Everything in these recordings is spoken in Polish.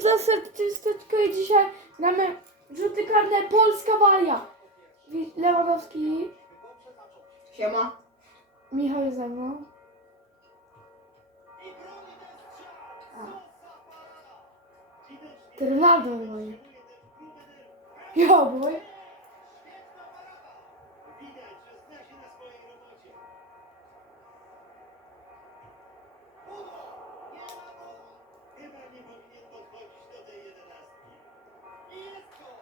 witam za serdecznie i dzisiaj gramy rzuty karne Polska Walia. Lewandowski, Siema. Michał ze mną. Ty Ronaldo mój. Jo, mój.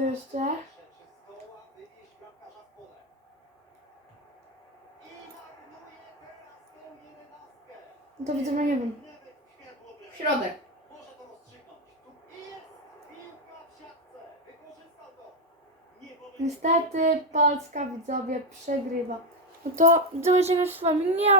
jeszcze. Czy zdoła wywieźć bramkarza w pole? I marnuje teraz tę jedenastkę. No to widzowie, nie wiem. Środek. Może to rozstrzygnąć. Tu i jest piłka w siatce. Wykorzystał to. Nie pomyśl. Niestety Polska widzowie przegrywa. No to widzowie, żegnam się z wami. Nie